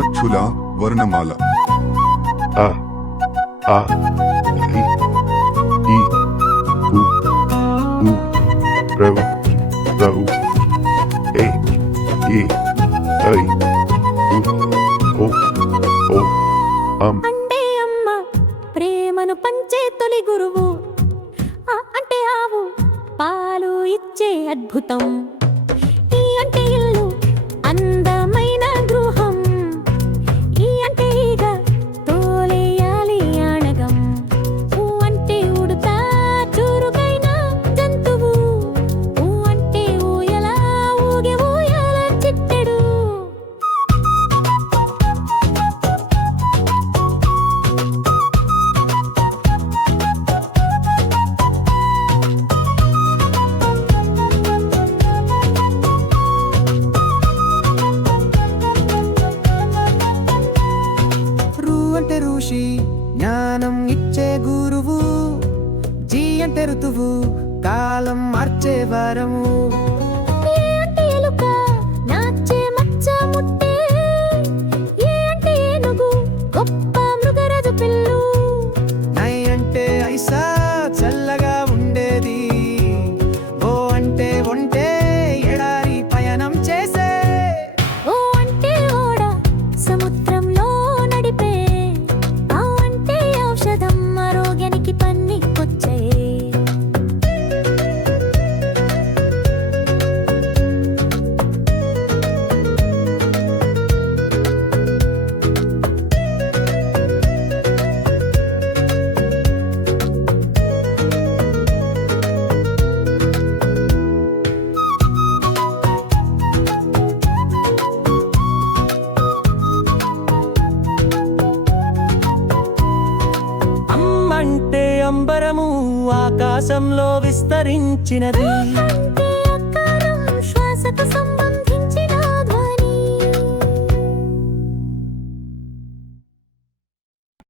అచ్చుల వర్ణమాల ఆ ఆ ఇ ఈ ఉ ఉ రౌ రౌ ఏ ఈ ఐ ఉ ఓ ఓ అం అంటే అమ్మ ప్రేమను పంచే తొలి గురువు, ఆ అంటే ఆవు పాలు ఇచ్చే అద్భుతం, ఈ అంటే ఇల్లు అందమైన గృహం, ఈ అంటే ఈగ తోలేయాలి ఆణగం, ఊ అంటే ఉడుతా చురుకైన జంతువు, ఊ అంటే ఊయల ఊగే ఊయల చిట్టెడు. రు అంటే ఋషి జ్ఞానం ఇచ్చే గురువు, జీ అంటే ఋతువు కాలం మార్చే వరము, ఏ అంటే ఎలుక నాచే మచ్చ ముట్టే, ఏ అంటే ఏనుగు గొప్ప మృగరాజు పిల్లు, నై అంటే ఐసా చల్లగా ఉండేది, ఓ అంటే ఒంటే ఎడారి పయనం చేసే, ఓ అంటే ఓడ సముద్రంలో నడిపే, ఆ అంటే ఔషధం ఆరోగ్యానికి పనికొచ్చే. అమ్మంటే అంబరము ఆకాశంలో విస్తరించినది,